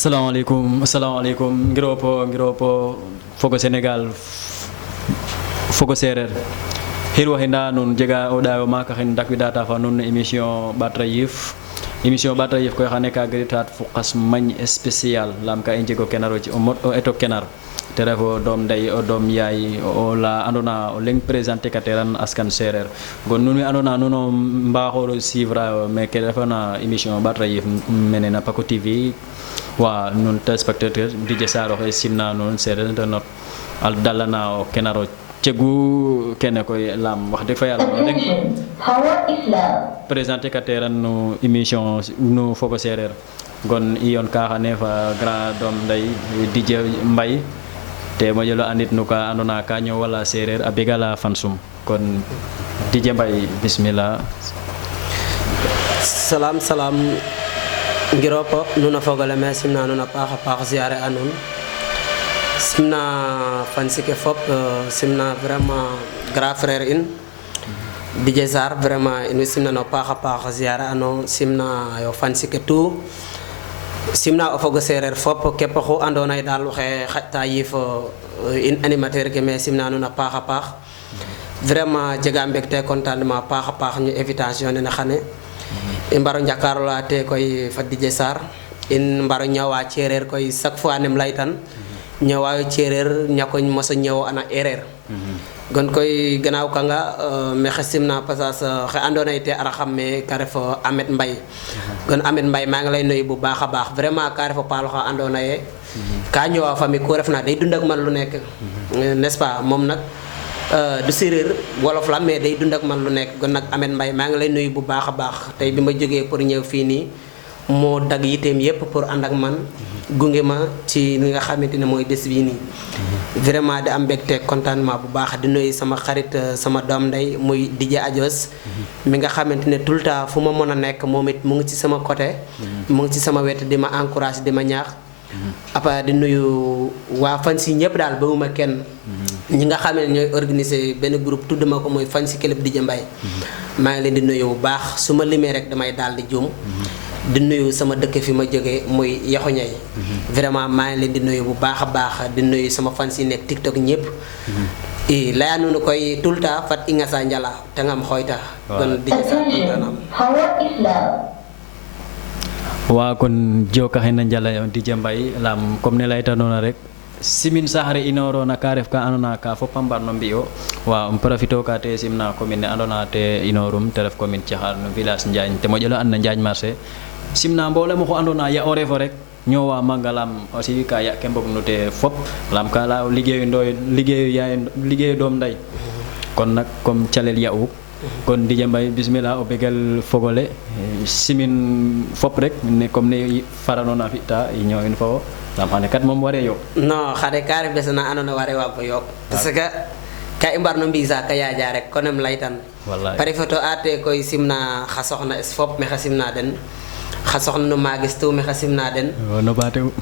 assalamu alaikum ngiropo fogo Sénégal fogo serer hiro henda non jega o dawo maka hen dakwidata fa non émission Batra Yif koy xane ka gritat fukas magn spécial lam ka injego kenaro ci o eto kenar te refo dom day o dom yaay o la andona o leng présenté kateran askan serer gon nunu andona nuno mbaxoro suivre mais ke refana émission Batra Yif menena Paco TV wa non téléspectateur DJ Saro e simna non serer internet al dalana o kenaro cegu kene koy lam wax de fa yalla hawa islam présenté kateran no émission no fogo serer gon iyon ka xane fa grand dom day DJ Mbay te mo jelo andit nuka andona ka ñoo wala serer a begala fansum kon DJ Mbay bismillah salam ngiropo nuna fogale me simna nuna paxa ziaré anon simna fansike fop simna vraiment grand frère in DJ Zar vraiment in simna no paxa ziaré anon simna yo fansike tout simna o fogo serer fop kep xo andona dal waxe xata yif in animateur ke me simna nuna paxa vraiment jega mbekté contentement paxa ñu invitation ne na xane i mbaro njakarlo ate koy fa DJ Sar in mbaro ñawa cerer koy chaque fois nem laytan ñawa cerer ñakoñ mosa ñaw ana erreur gon koy gannaaw kanga me xessimna passage xe andona ite ara xamme ka ref Ahmed Mbay gon Ahmed Mbay ma ngi lay nuyu bu baaxa baax vraiment ka ref paalo xa andona ye ka ñawa fami ko refna day dund ak man lu nekk n'est-ce pas mom nak du séréer wolof la mais day dund ak man lu nekk gon nag Ahmed Mbay maa ngi lay nuyu bu baax a baax tey bi ma jógee pour ñëw fii nii moo dagg yiteem yépp pour ànd ak man gunge ma ci li nga xamante ne mooy bés bii nii vraiment di am mbégte contentement bu baax di nuyu sama xarit sama doom ndey muy DJ Adios mi nga xamante ne tout le temps fu ma mën a nekk moom it mu ngi ci sama côté mu ngi ci sama wet di ma encourage di ma ñaax apa di nuyu waa fans yi ñëpp daal bawuma kenn ñi nga xam ne ñooy organiser benn groupe tudd ma ko mooy fans club DJ Mbay maa ngi leen di nuyu bu baax su ma limee rek damay daal di juum di nuyu sama dëkk fi ma jógee muy yaxu ñay vraiment maa ngi leen di nuyu bu baax a baax di nuyu sama fans yi nekk TikTok ñëpp i laya nunu koy tout le temps fat i nga sa njala te ngam xooyta kon di sa tanam wa kon joka hena jala DJ Mbay lam comme ne layta nona rek simin sahare inoro na karef ka anona ka fo pambar no mbio wa profito ka te simna commune andona te inorum te ref commune Thiakhar no village Njaañ te mo jelo an Njaañ marché simna mbole mo ko andona ya ore fo rek ñowa mangalam aussi ka ya kembok no te fop lam ka la liggéeyu ndoy liggéeyu yaay liggéeyu dom nday kon nak comme calel yaou kon DJ Mbay bismillah o begal fogole simin fop rek ne comme ne faranona fita ñoo une fois lam xane kat mom waré yo non xade kare besna anona waré wa ko yo parce que ka imbarno mbisa ka yaaja rek konem laytan wallahi pare photo ate koy simna xa soxna es fop me xasimna den xa soxna no magistu me xasimna den no batew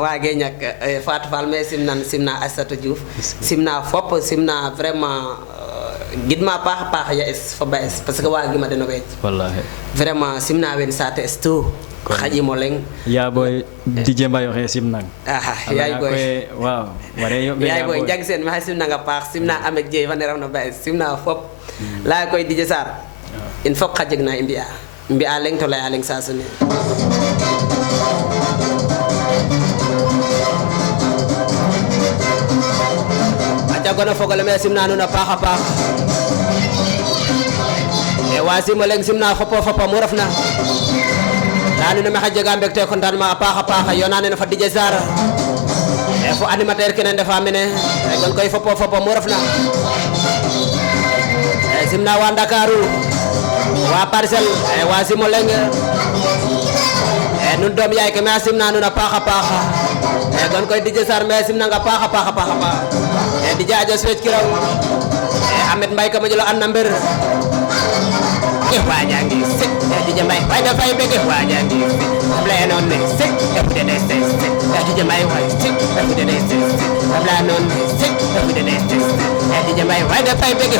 waage ñak Fatou Fall me simna Assatou Diouf simna fop simna vraiment gidma pax ya es fa ba es parce que waagi ma deno wecc wallahi vraiment simna wen sate es tout xaji mo leng ya boy DJ Mbay waxe simnang yaay boy waaw waré yo yaay boy jag sen ma simna nga pax simna Amet Jey fa ne raw na ba es simna fop la koy DJ Sar il faut xajig na mbi'a leng to lay leng sa sunu jagono fogale me simna nuna paxa pax e wasimo leng simna fopo mo refna lanu na ma xajega mbekte kontan ma paxa paxa yonane na fa DJ Sar e fo animateur kene ndefa mene e gon koy fopo mo refna e simna wa Dakaru wa Parcelles e wasimo leng e nun dom yaay ke me simna nuna paxa paxa e gon koy DJ Sar me simna nga paxa e di jaajo swet kiraw e Ahmed Mbay ka ma jëlo an number e wajangi sik e DJ Mbay way da fay bege wajangi sik abla non ne sik e fu de sik e DJ Mbay way sik e fu de sik abla non ne sik e fu udene DJ Mbaye way da fay bege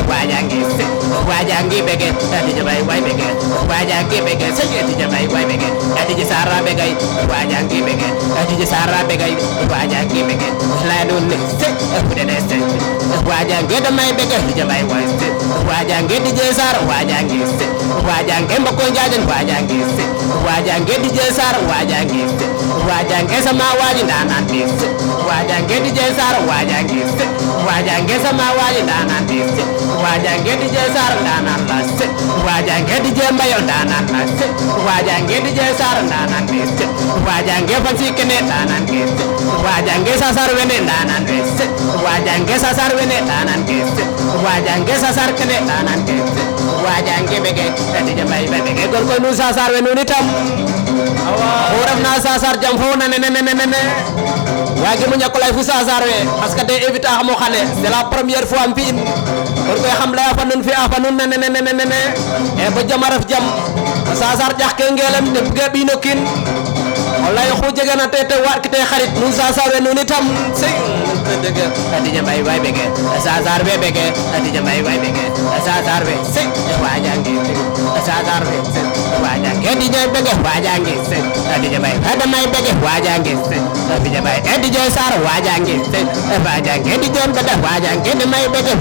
wajangi bege DJ Mbaye way bege wajangi bege sey DJ Mbaye way bege DJ Sara bege wajangi bege DJ Sara bege wajangi bege la don sey udene sey wajangi da may bege DJ Mbaye way sey wajangi DJ Sara wajangi sey wajangi mbako jajan wajangi sey wajangi DJ Sara wajangi sey wajangi sama waji nanan sey wajangi DJ Sara wajangi sey wajangi sama waji nanan sey wajangi DJ Sara nanan la sey wajangi DJ Mbaye nanan la sey wajangi DJ Sara nanan sey wajangi fansi kene nanan sey wajangi sasar wene nanan sey wajangi sasar wene nanan sey wajangi sasar kene nanan sey wajangi bege DJ Mbaye bege gor ko nu sasar wene ni tam horaf na sasar jam fo na ne wagi mu ñakolay fu sasar we parce que des évita xamo xale c'est la première fois mbi in or koy xam la fa nun fi afa nun ne e ba jamaraf jam sasar jax ke ngelam de ge bi no kin wallahi xu jege na te wat ki te xarit nu sasar we nun itam sey dege DJ Mbaye way bege sasar we bege DJ Mbaye way bege sasar we sey wajangi sasar we sey wajangi DJ bege wajangi sey DJ Mbaye ada may bege wajangi sey DJ Mbaye DJ Sar wajangi sey wajangi DJ bege wajangi de may bege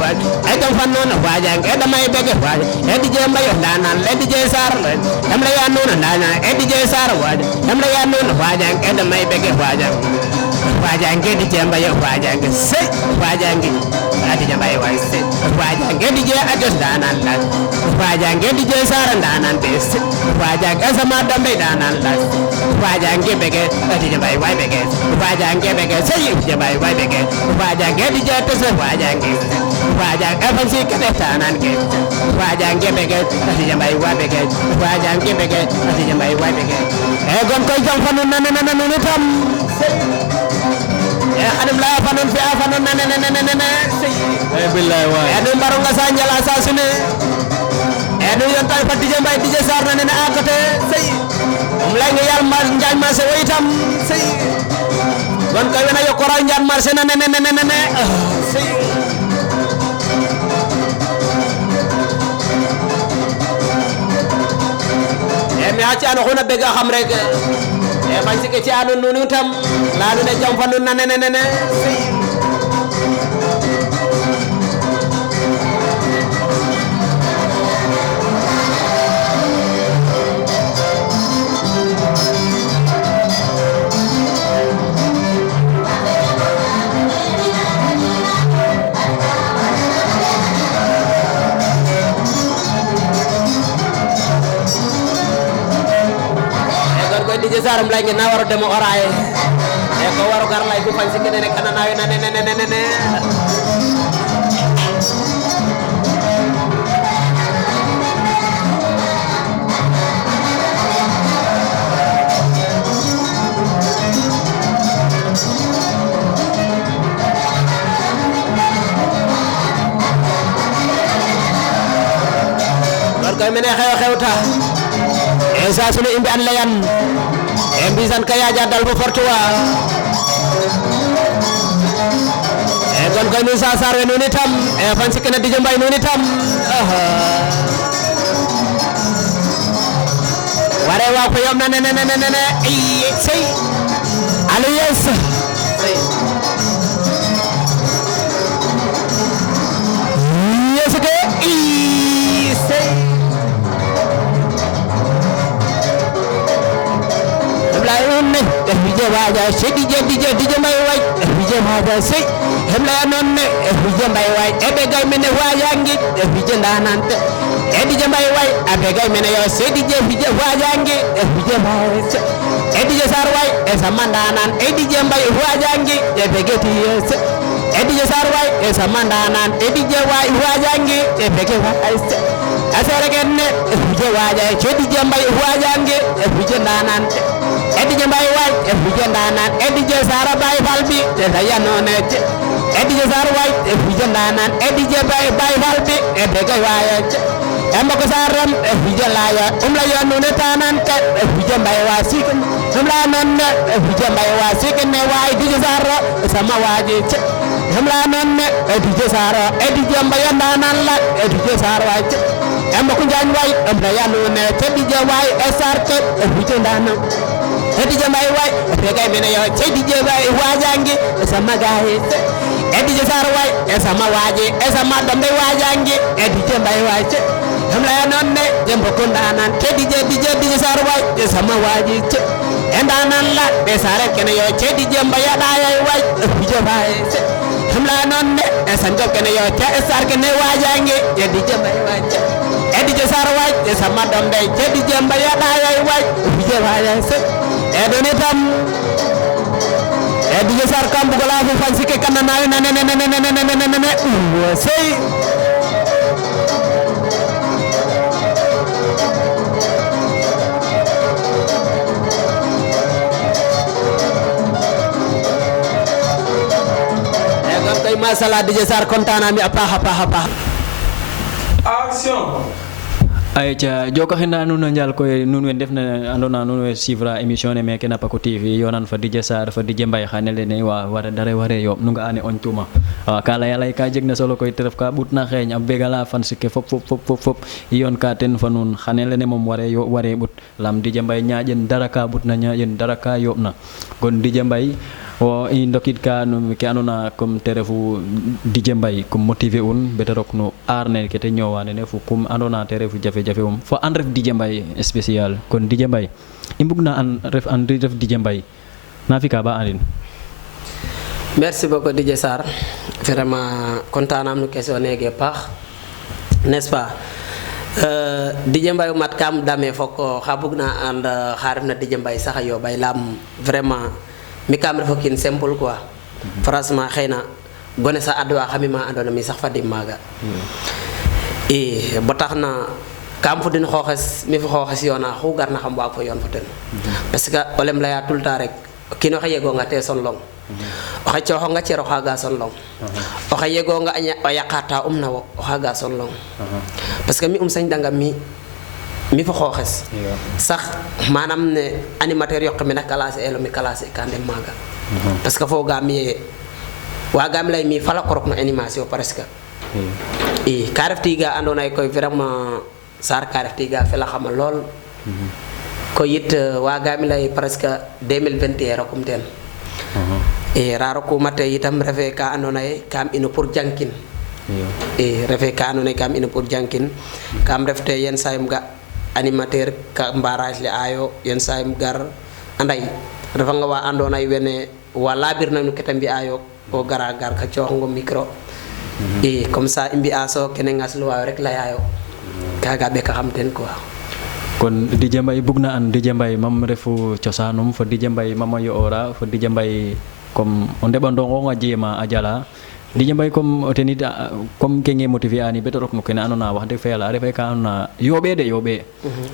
ay dam fan non wajangi da may bege wajangi DJ Mbaye danan le DJ Sar dam la ya non danan DJ Sar dam la ya non wajangi da may bege wajangi DJ Mbaye wajangi sey wajangi DJ Mbaye way sey wajangi DJ Ajos danan la wajangi DJ Sar danan des wajangi sama dambe danan la wajangi bege DJ Mbaye way bege wajangi bege sey DJ Mbaye way bege wajangi DJ Tese wajangi fansi kete danan ke wajangi bege DJ Mbaye way bege wajangi bege DJ Mbaye way bege e gon koy jam fanu nanu tam adam la fanon fi afanon ne sey billahi wa adu baro nga sanjal asasune adu yon tay fat DJ Mbaye DJ Sar ne a côté sey mom lay nga yal ma njaay ma se itam sey gon koy wena yokora njaan marché ne sey mi acci ano xuna bega xam rek e bañ ci ke ci anu nunu tam la lu ne jam fa nu ne DJ Saram lay ngeen na waro demo oraye e ko waro gar lay bu fañ ci kene kana nawe ne gor koy mene xewta e sa sunu imbi an layan Mbizan kaya jadal bu fortua gon koy nu sasar we nuni tam fansi kena DJ Mbaye nuni tam ware wa ko yom ne sey alu yes yes ke sey ne DJ waja se DJ Mbaye way DJ waja se hebla non ne DJ Mbaye way e be gay mene wajangi DJ ndanante e DJ Mbaye way abe gay mene yo se DJ wajangi DJ Mbaye e DJ Sar way e samandanan e DJ Mbaye wajangi e be geti yes e DJ Sar way e samandanan e DJ way wajangi e be geti way asere genne DJ waja se DJ Mbaye wajangi e DJ ndanante DJ Mbaye way e DJ ndanan e DJ Sara Baye Falbi te ya nonet e DJ Sara way e DJ ndanan e DJ Baye Falbi e be gay waye e mbako saram e DJ laya la yo none tanan ke e DJ Mbaye wasik la non e DJ Mbaye wasik ne way DJ Sara sama waji hamla non ne DJ Saro DJ Mbaye ndanan la DJ Saro way am ko jañ way am da yanu ne te DJ way SRT DJ ndanan DJ Mbaye way te gay mena yo te DJ way wajangi sama gaay DJ Saro way sama waji sama dombe wajangi DJ Mbaye way hamla non ne dembo ko ndanan te DJ Saro way sama waji endanan la be sare kene yo te DJ Mbaye da yay way DJ Mbaye hamla non ne sanjo kene yo te sar kene wajangi DJ Mbaye way DJ Saro way sama dombe te DJ Mbaye da yay way DJ Mbaye doni tam DJ Saro kam bu gola fu fansi ke kana na sey masalah DJ Saro kontaan ami apa action ay ca joko xina nun njal koy nun wen def na andona nun we suivre émission ne meke na Paco TV yonan fa DJ Saro fa DJ Mbaye xanele ne wa wara dare ware yo nu nga ane on tuma kala yalla ka jeg na solo koy teref ka butna xeñ am begala fan sike fop yon ka ten fa nun xanele ne mom ware yo ware but lam DJ Mbaye ñaajen dara ka butna ñaajen dara ka yobna gon DJ Mbaye o i ndokit ka no ke anona comme terefu DJ Mbaye comme motivé un beterok no arne ke te ñowane ne fu kum andona terefu jafe fo an ref DJ Mbaye spécial kon DJ Mbaye imbugna an ref DJ Mbaye na fi ka ba andin merci beaucoup DJ Saro vraiment content am no question nege pax n'est-ce pas DJ Mbaye mat kam dame foko xabugna and xarif na DJ Mbaye sax yo bay lam vraiment mi kam refo kin simple quoi franchement xeyna gone sa adwa xamima andona mi sax fadim maga ba taxna kam fu din xoxes mi fi xoxes yona xu gar na xam wa ko yon fu ten parce que olem la ya tout temps rek kino xeyego nga te son long o xey xo nga ci ro xaga son long o xeyego nga o yakata na o xaga son long parce que mi sañ danga mi fa xoxes sax manam ne animateur yok mi nak classé elo mi classé kande maga parce que fo ga mi wa gam lay mi fala korok no animation presque karafti ga andona koy vraiment Sar karafti ga fela xamal lol ko yit wa gam lay presque 2021 rakum ten raro ko mate itam refe ka andona kam ino pour jankin refe ka andona kam ino pour jankin kam refte yen sayum ga animateur ka mbarage le ayo yen sayum gar anday refa nga wa andona wene wala bir nañu ketam bi ayo o gara gar ka jox ngo micro comme ça imbi aso kene ngas lu wa rek la yayo kaga be ka xamten quoi kon DJ Mbaye bugna an DJ Mbaye mam refu ciosanum fa DJ Mbaye mama yo ora fa DJ Mbaye comme on deba ndongo nga jema ajala DJ Mbaye comme tenit comme kenge motivé ani betorok no kena anona wax de fela refay ka anona yobe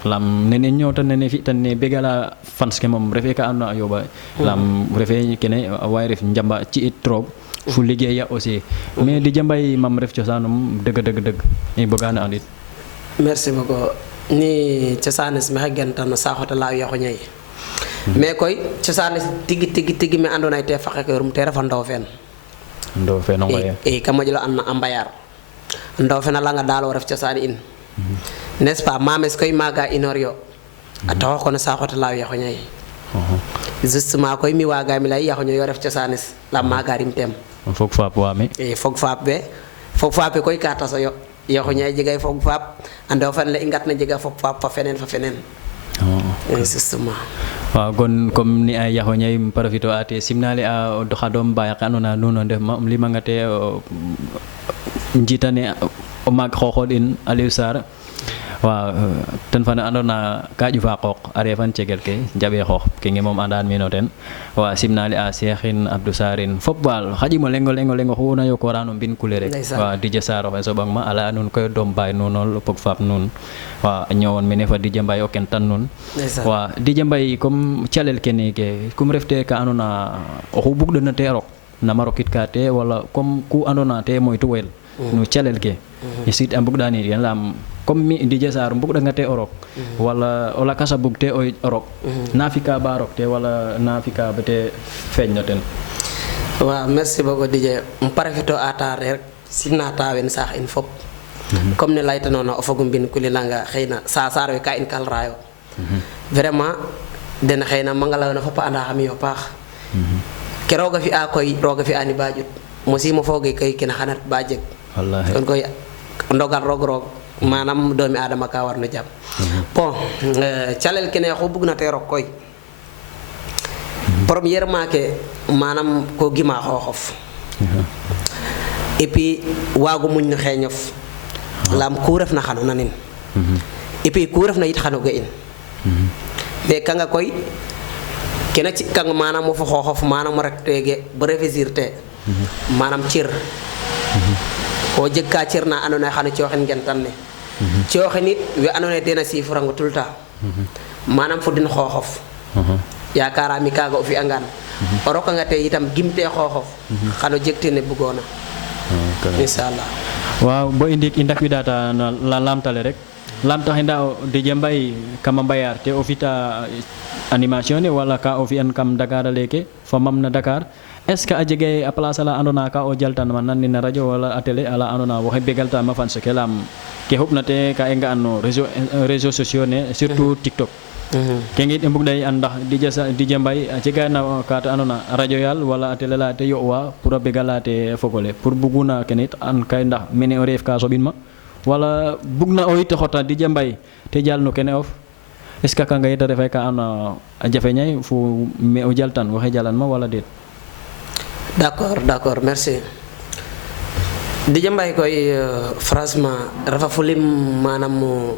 lam nene ñota nene fi tan ne begala fans ke mom refay ka anona yoba lam refay kene way ref njamba ci trop fu liggéey ya aussi mais DJ Mbaye mam ref ciosanum deug ni bëgana andit merci beaucoup ni ciosanes mi xagentan saxota la yaxo ñay mais koy ciosanes tigi mi andona te faxe ko rum te refa ndaw fen kama jelo an ambayar ndo fena la nga dalo ref ciosani in n'est-ce pas mames koy maga inorio ataw ko na saxota la yaxo ñay justement koy mi waga mi lay yaxo ñay yo ref ciosanis la maga rim tem fok fap wami fok fap koy kata so yo yaxo ñay jigay fok fap ando fan la ingat na jiga fok fap fa fenen justement wa gon comme ni ay yaxo ñay profito ate simnali a do xadom baya kanona nono def ma li mangate njitane o mag xoxodin Aliou Sar wa tan fana andona ka jufa qok are fan cegel ke jabe xox ke ngi mom andan mi no ten wa simnali a Cheikhin Abdou Sarin fopbal xaji mo lengo xuna yo ko rano bin kulere wa DJ Saro so bang ma ala nun koy dom bay nonol pok fap nun wa ñewon mi ne fa DJ Mbaye o ken tan nun wa DJ Mbaye comme cialel kene ke kum refte ka andona o bugdo na terok na marokit ka te wala comme ku andona te moy tuwel no cialel ke isit am bugdani yan lam comme mi DJ Saro bugda ngate orok wala ola kasa bugte o orok nafika barok te wala nafika bete feñno ten Waaw merci beaucoup DJ parafito ata rek simna tawen sax in fop comme ne layta nono o fogum bin kulilanga xeyna sa sar we ka in kal rayo vraiment den xeyna mangala na fop anda xam yo pax ke roga fi a koy roga fi ani bajut mosi mo foge kay kina xanat bajek wallahi kon koy ndogal rog manam doomi adama ka war no jam bon calel kene xo bugna te rok koy premièrement ke manam ko gima xoxof et puis wagu muñ no xeñof lam ku ref na xano nanin et puis ku ref na yit xano ga in mais kanga koy kena ci kang manam mo fa xoxof manam rek tege ba réfléchir te manam cir o jeg ka cir na andona xano ci waxen ngeen tanne ci waxen nit we andona dena si frango tout le temps manam fu din xoxof yaakaara mi kaga o fi angan o roka nga te itam gimte xoxof xano jekte ne bugona inshallah waaw bo indik indak widata la lamtale rek lamta hinda de jambay kama bayar te o fita animation ne wala ka o fi an kam Dakar leke famam na Dakar est ce que a jege a place la andona ka o jaltan man nan na radio wala atele ala andona waxe begalta ma fan se kelam ke hopna te ka enga anno réseaux sociaux ne surtout TikTok kengi e mbugday andax DJ Mbaye a jega na kata andona radio yal wala atele la te yo wa pour begalate fogole pour buguna kenit an kay ndax mene o ref ka sobin ma wala bugna o ite xota DJ Mbaye te jal no kene of est ce que ka ngay ta refay ka ana a jafe ñay fu me o jaltan waxe jalan ma wala det d'accord merci DJ Mbaye koy franchement rafa fulim manam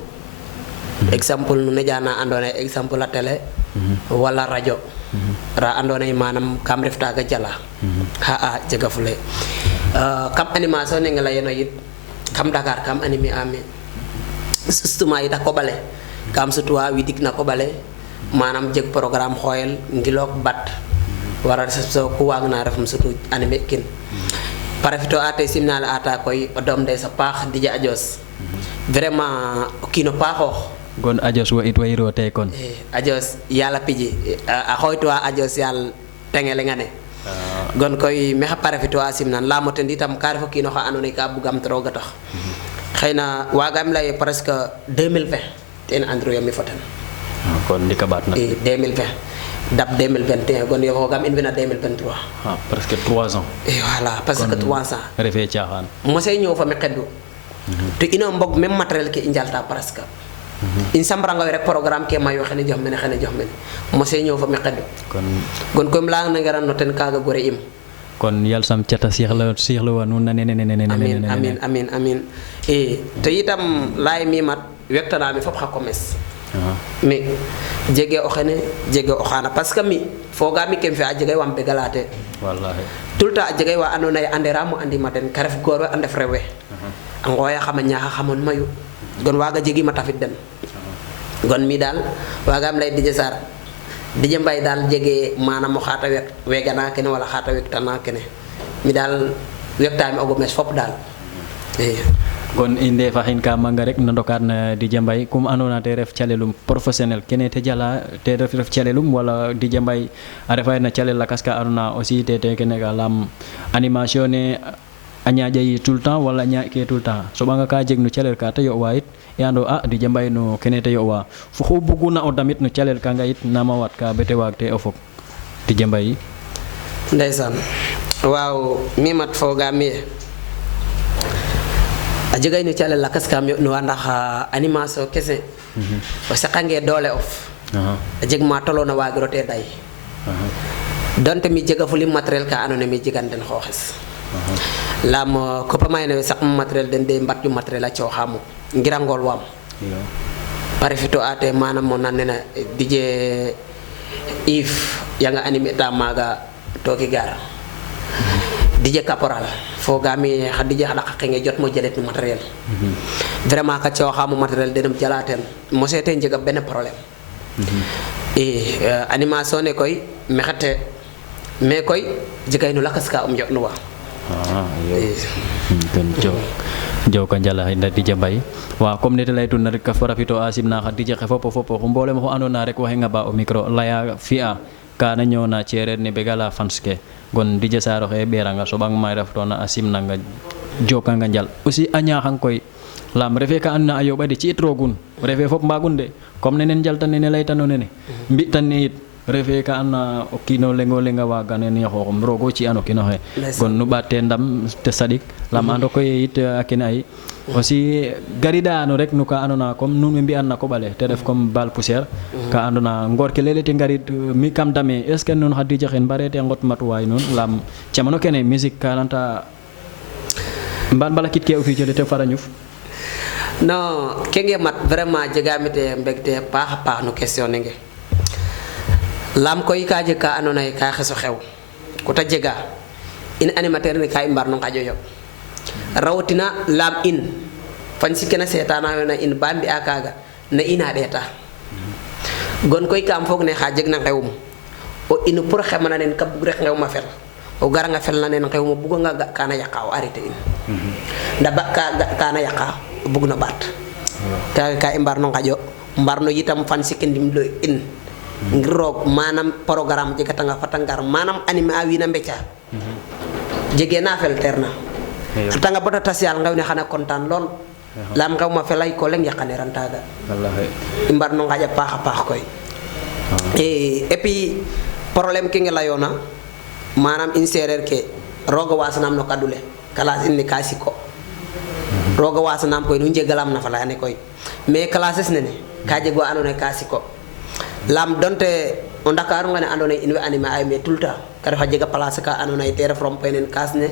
exemple nu nejana andone exemple la télé wala radio ra andone manam kam refta ga jala ha jega fule kam animation ne ngala yeno yit kam Dakar kam anime ame sustuma ita ko bale kam sutua widik na ko bale manam jeg programme xoyel ngilok bat wara so ku wagna refum sutu anime kin parafito ate simnala ata koy dom de sa pax DJ Adios vraiment kino paxo gon Adios wa it wayro te kon Adios yalla piji a xoyto Adios yal tengele ngane gon koy mexa parafito asim nan la moten ditam kar fo kino xa anone ka bugam troga tax xeyna wagam lay presque 2020 ten andro yami foten kon dika bat na 2020 dab 2021 gon yo gam invena 2023 presque 3 ans et voilà presque 3 ans refé tiaxan mo sey ñew fa me xeddu te ino mbok même matériel ke injalta presque in sambranga rek programme ke mayo xene jox mene mo sey ñew fa me xeddu gon ko mlang na ngaran no ten kaga gore im kon yal sam ciata cheikh la wanu na amin e te itam lay mi mat wektana mi fop xa commerce mais jege o xene jege o xana parce que mi foga mi kem fi a jege wam begalate wallahi tout le temps jege wa andona andera mo andi maten karef goro andef rewe ngoya xama ñaxa xamone mayu gon waga jegi ma tafit den gon mi dal waga am lay DJ Sar DJ Mbaye dal jege manam mo xata wegana kene wala xata wektana kene mi dal wektami ogo mes fop dal gon inde fahin ka manga rek na ndokat na DJ Mbaye kum andona te ref calelum professionnel kene te jala te ref calelum wala DJ Mbaye a refa na calel la kaska andona aussi te kene ga lam animation ne anya jay tout le temps wala nya ke tout le temps so banga ka jeg no calel ka te yo wait e ando DJ Mbaye no kene te yo wa fu ko buguna o damit no calel ka nga it nama wat ka bete wagte o fop DJ Mbaye ndaysan waaw mi mat foga mi a jega no calel la kaska mi no ndax animation kese o sakange dole of a jeg ma tolo na wagiro te day donte mi jega fu lim matériel ka anone mi jiganden xoxes lam ko pamay ne sak matériel den de mbatju matériel a ciow xamu ngirangol wam parafito ate manam mo nanena DJ if yanga anime ta maga toki gar DJ Caporal fogami khadija hada xenge jot mo jelet matériel vraiment ka ciow xamu matériel denum jalaten mo sété njega ben problème et animation ne koy mexate mais koy jigay no lakas ka jot no wa kan jow ka njala inda DJ Mbaye wa comme nete lay tun rek ka farafito asim na khadija xe fopo mbolem ko andona rek waxe nga ba o micro laya fi'a kana ñona cerer ne begala fanske gon DJ Saro xe beranga so bang may ref tona asim nanga joka nga njal aussi anya xang koy lam refe ka anna ayoba de ci itrogun refe fop mbagun de comme nenen jalta nene laytano nene mbi tan ne it refe ka anna o kino lengo lenga waga nen yaxoxum rogo ci ano kino xe gon nu batte ndam te sadik lam ando koy it akene ay aussi garida ano rek nu ka andona comme nun mbi anna ko bale te def comme bal poussière ka andona ngor ke lele te ngarit mi kam dame est ce que nun xadi jaxen bare te ngot mat way nun lam ciamano kene musique kalanta mban bala kit ke officiel te farañuf non kenge mat vraiment jegamite mbegte paax no question nge lam koy ka je ka anona ka xeso xew ko ta jega in animateur ni ka imbar no ngajo yo rawatina lam in fansi kena setana na in bambi akaga na ina deta gon koy kam fog ne xa jeg na xewum o in pour xemana nen ka bug rek xew ma fel o gara nga fel na nen xew ma bug nga kana yaqaw arrêté in nda ba ka kana yaqaw bug na bat ka imbar no ngajo mbar no yitam fansi kendim lo in ngir roog manam programme jega tanga fatangar manam anime a wina mbeca jege na fel terna tanga bota tasial ngawne xana kontaan lool lam ngaw ma felay ko leng yakane rantaga wallahi imbar no ngaja paax koy et puis problème ki ngela yona manam insérer ke roga wasanam no kadule classe inni kasiko roga wasanam koy nu jegalam na fala ne koy mais classes nene ka jego anone kasiko lam donte on Dakar ngane andone inwe anime ay me tout temps kada fa jega place ka andone terre from penen kasne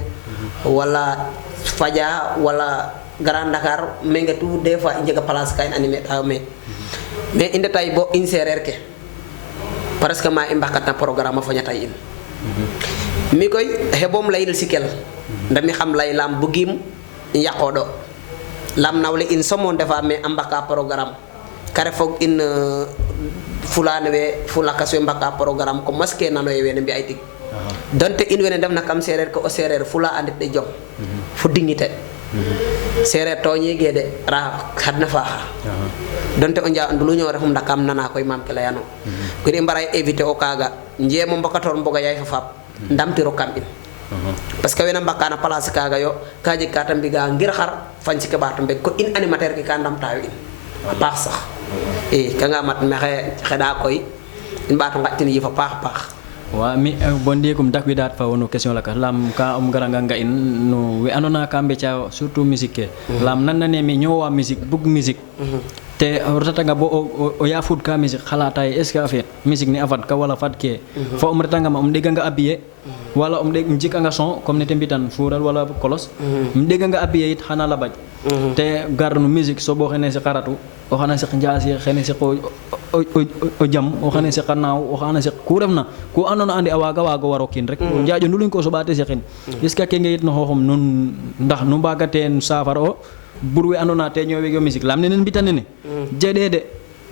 wala faja wala Grand Dakar menga tout des fois jega place ka anime ta mais inde tay bo insérer ke parce que ma imbakata programme fa nyata in mi koy hebom layil sikel ndami xam lay lam bugim yakodo lam nawle in somon defa me ambaka programme kare fog in fulane we fulaka so mbaka programme ko maske nano e wene mbi aytik donte in wene def na kam serer ko o serer fula ande de jom fu dignité serer to ñigede ra hadna fa donte on ja andulu ñoo refum ndakam nana koy mam ke layano ko di mbaray éviter o kaga njemo mbakator mboga yay fa fap ndamtiro kam in parce que wena mbakana place kaga yo kaji katam biga ngir xar fanci ke batam be ko in animateur ki ka ndam taw in baax sax kanga mat mexe xeda koy in bato ngatini yifa paax wa mi bondi kum dak widat fa wono question la ka lam ka garanga nga in no we anona ka mbecha surtout musique lam nan ne mi ñowa musique bug musique te rotata nga bo o ya food ka musique xalata est ce que afet musique ni afat ka wala fat ke fo reta nga ma dega nga habillé wala deg njika nga son comme ne tembitan fural wala kolos dega nga habillé it xana la baj te garnu musique so bo xene ci xaratu o xana ci njaasi xene ci o jam o xane ci xanaaw o xana ci ku refna ku andona andi awaga wago waro kin rek o njaajo nduluñ ko so baate ci xin est ce que ke ngeyit no xoxum nun ndax nu mbaga ten safar o burwe andona te ñowe yo musique lam nenen bitanene jedede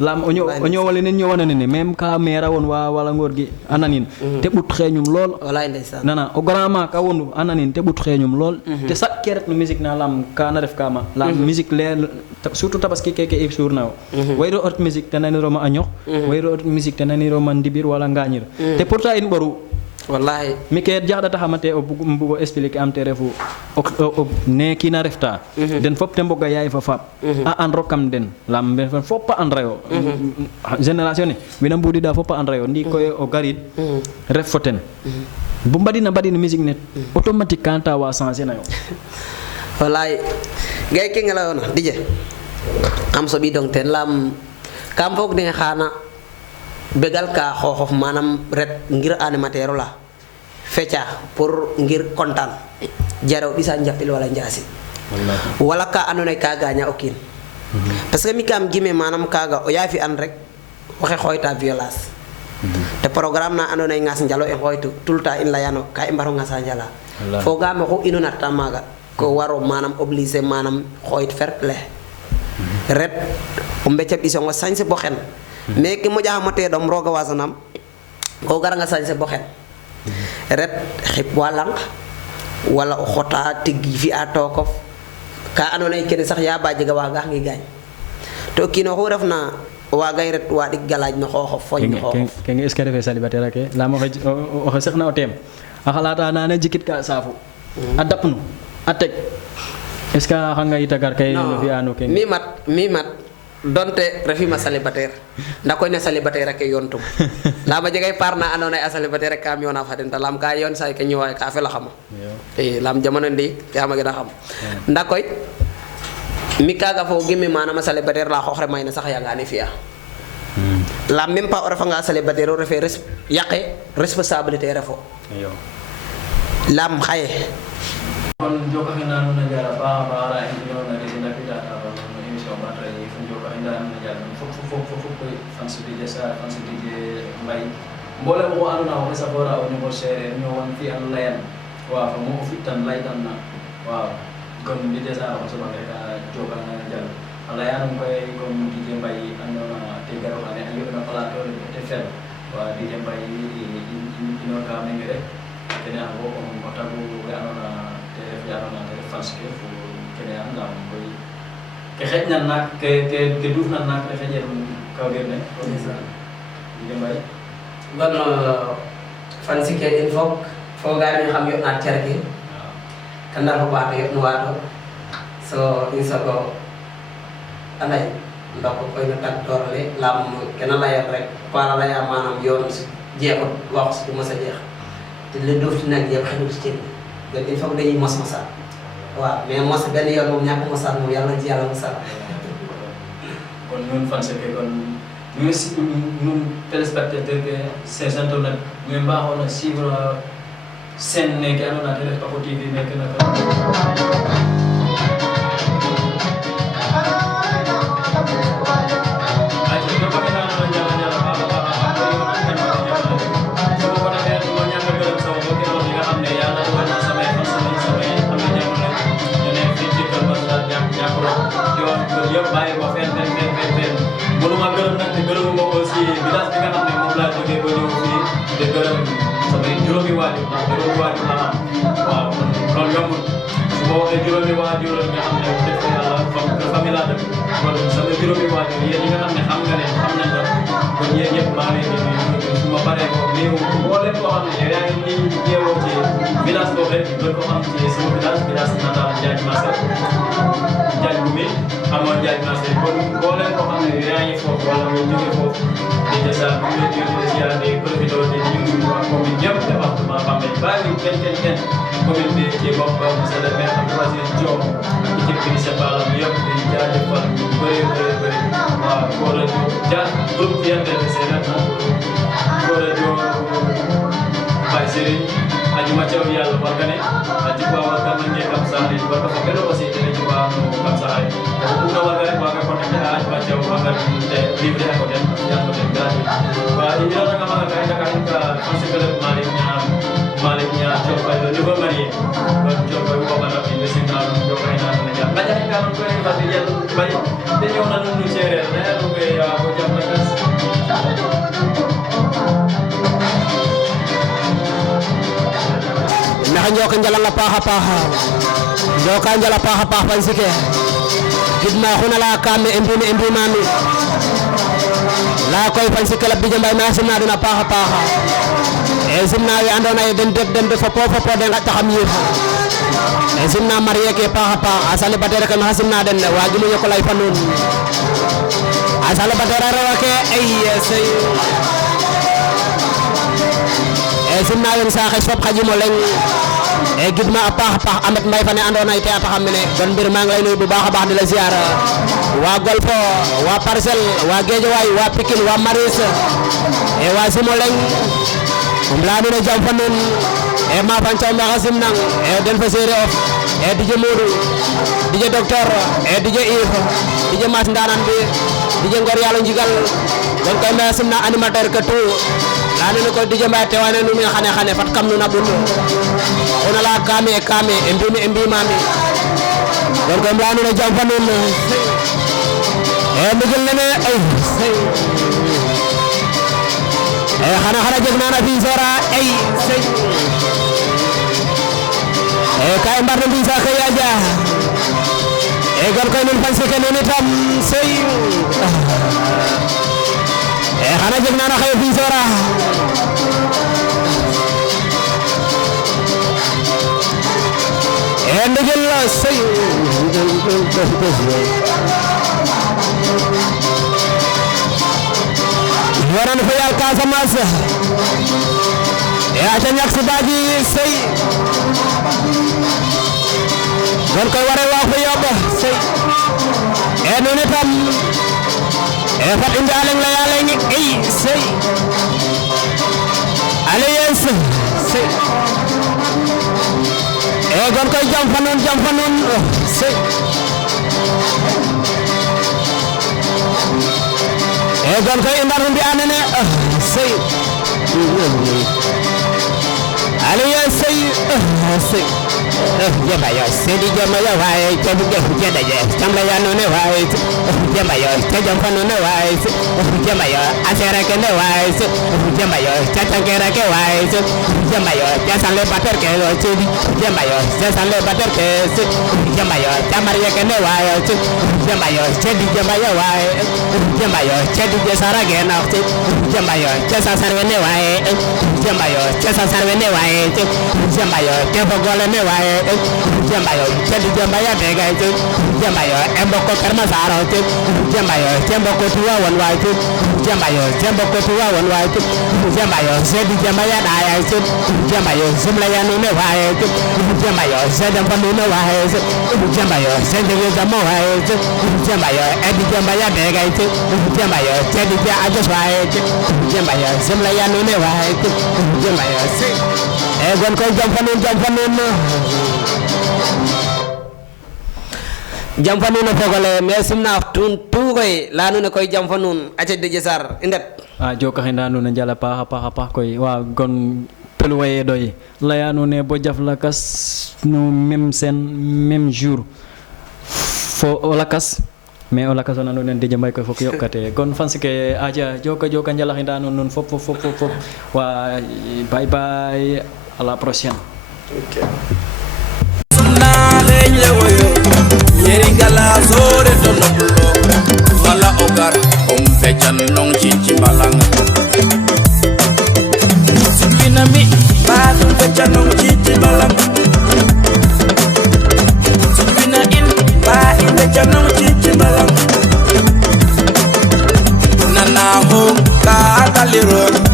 lam onyo wala nen ñowana nene même ka mera won wala ngor gi ananin te but xeñum lol wallahi ndeysan nana o grand ma ka wonu ananin te but xeñum lol te sak keret no musique na lam ka na def kama lam musique le surtout tabaski keke e journa wayro ort musique tanani roma añox wayro ort musique tanani roma ndibir wala ngañir te pourtant in boru wallahi mi ke jaxda taxamate o bugo expliquer am te refu o ne kina refta den fop te mboga yaay fa fap a an rokam den lam ben fop an rayo génération ne wina mbudi da fop an rayo ndi koy o garid ref foten bu mbadina musique net automatique kanta wa changer na yo wallahi gay ki ngala wona dije am so bi dong ten lam kam fok ne xana begal ka xoxof manam ret ngir animateur la fecha pour ngir kontaan jaraw bisa njapil wala njasi wala ka anone ka gaña okin parce que mi kam gime manam kaga o yafi an rek waxe xoyta violence te programme na anone ngas njalo e xoytu tout temps in la yano ka i mbaro ngasa njala fo ga ma ko inona tamaga ko waro manam obligé manam xoyt fair play ret o mbecca bisongo sañse bo xen mais ki mo jaxamate dom roga wasanam ko gara nga sañse bo xen ret xip walang wala o xota tigi fi atokof ka anone kene sax ya ba jega waga ngi gañ to kino xo refna wagay ret waɗik galaaj no xooxof foñ no xooxof ke nge est-ce que refe célibataire ake lama oxe sexna o teem a xalata nana jikit ka saafu a dapnu a teg est ce que xanga yita gar kay no fi'a no ke mi mat donte refima célibataire nda koy ne célibataire ake yontum lama jegay parna andona a célibataire kam yona fa den ta lam ka yon say ke ñëwaay ka fela xama e lam jamono ndi yama gëna xam nda koy mi kaga fo gimi manama célibataire la xoxre mayna sax ya nga ni fi'a la même pas o refa nga célibataire o refe yaqe responsabilité refo lam xaye kon joka hina no jara ba bara en yo na de na pita ta no émission matra yi fu joka hina no jara fo ko fansu di desa fansu di mbay mbole mo anu na ko sa bora o ni sere ñoo won fi an layan wa fa mo fi tan lay tan na wa kon di desa o so ba ka joka na jara layan ko kon di mbay anu na te garo ane ayo na pala to te fel wa di mbay ino ka me ngere kene ako on kotabu ga anu na yarona te fans ke fu kene anda boy ke xejna nak ke duf na nak ke xejel ka gerne ko nisa di bay bon fans ke il faut ga ni xam yo na cerke kanda ko bato yo no wato so isa ko anay ndax ko koy na tak torale lam kena layal rek para laya manam yoon jeexut wax du ma sa jeex te le duf nak yeb xejul ci donc il faut que dañuy mos mosal waaw mais mos benn yoon moom ñàkk mosal moom yàlla ci yàlla mosal kon ñun fan ke kon ñun téléspectateur ke ces internet ñu mbaaxoon a suivre scène ne ke andoona te ref Paco TV nekk na yëpp bàyyi ko fen mënuma gërëm nag te gërëmu ma aussi village bi nga xam ne moom laa jógee ba ñëw fii te gërëm samay juróomi waajur la am waaw loolu yombul su ma waxee juróomi waajur nga xam ne def yàlla famille laa dëkk kon samay juróomi waajur yéen ñi nga xam ne xam nga ne xam nañ la kon yéen ñëpp maa ngi leen di nuyu su ma paree ko néew mboolem koo xam ne yow yaa ngi nii yeewoo ci village boobu rek gën ko xam ci sama village natal Ndiaye Massé Ndiaye bu mi amoon Ndiaye Massé kon mboolem koo xam ne yaa ngi foofu wala nga jógee foofu déjà bu ñu leen di ziar di profité di nuyu waa commune ñëpp département Bambey bàyyi kenn commune bi ci bopp monsieur le maire Abdoulaye Diop ak équipe municipale am yëpp di jaajëfal ñu bëri waaw Gora Diop jaar groupe INTRC nag Gora Diop Baye Serigne aji macam yàlla war nga ne aji ba war nga mën kam saari war nga fa gën a aussi dina ci ba no kam saari bu na war nga rek war nga contacté aji macam war nga te livré ak dem yaa ko dem gratuit wa ina nga ma nga ka ka conseil Malik nya coba le nouveau marié ba coba ko ba na indi signal ko ko ina na ja ba ja ka ko ko ba ya bay de ñew na ñu céré na ko ya ko jam na gas ndax njoko njala nga paxa njoka njala paxa fan sike gidma xuna la kam embi mami la koy fan sike la bijam bay ma simna dina paxa e simna wi andona e den de fopo de nga taxam yef e simna marié ke paxa asale batere kan hasimna den wajimu ñoko lay fanun asale batere rawake ay sey simna yon sa xes fop xajimo leng e gidma a paax amet mbay fane andona ite ata xamene don bir ma ngi lay nuyu bu baaxa baax di la ziar wa golfo wa parcel wa Guédiawaye wa Pikine wa Maris e wa simo leng um la dina jam fanen e ma fan taw ma xasim nang e den fa sere of e DJ Modou DJ docteur e DJ Yves DJ Mas Ndanan bi DJ Ngor Yalla Njigal don koy ma simna animateur que tout lani ko DJ Mbaye tewane nu mi xane fat kam nu na bundu ona la kame embi mami don ko lani na jam fanun e migel nene ay e xana jegna na fi sora ay sey e kay mbar na sa kay aja e gon koy nun fan sike nun itam sey xana jeg nana xaye fi sora ndigil sey waran fa yal Casamance ya ca ñak si baaji sey gon koy ware wa fa yob sey nun itam fat indi aleng la yaleng ay sey alliance sey gon koy jam fa nun sey gon koy indar mbi anene sey alliance sey jamba yo sedi jamba yo waay tabu jeda je tamla ya no ne waay jamba yo tajam fa no ne waay jamba yo asera ke ne waay jamba yo tatangera ke waay jamba yo jasan le bater ke lo chedi jamba yo jasan le bater ke jamba yo tamariya ke ne waay jamba yo chedi jamba yo waay jamba yo chedi je sara ge na jamba yo jasan sarwe ne waay jamba yo jasan sarwe ne waay jamba yo te bogole ne waay jamba yo chedi jamba ya bega jamba yo emboko karma saro jamba yo jamboko tuwa wan waay jamba yo jamboko tuwa wan waay jamba yo chedi jamba ya daya jamba yo zumla ya no ne waay jamba yo zedam pa no ne waay jamba yo zende jamba waay jamba yo edi jamba ya bega jamba yo chedi ja ajos waay jamba yo zumla ya no ne waay jamba yo gon koy jam fa nun jam fa nun fogole mais simna tun tugoy la nun koy jam fa nun aca de jesar indet joka xenda nun njala paxa koy wa gon pelu waye doy layanu ne bo jaf lakas no même sen même jour fo lakas mais o lakas ona non de jambay koy fok yokate kon fansike aja joka njala xenda nun fop wa bye bye à la prochaine. Okay. Wala ogar om fechan nong cici balang Subina mi ba om fechan nong cici balang Subina in ba in fechan nong cici balang Nana ho ka kaliro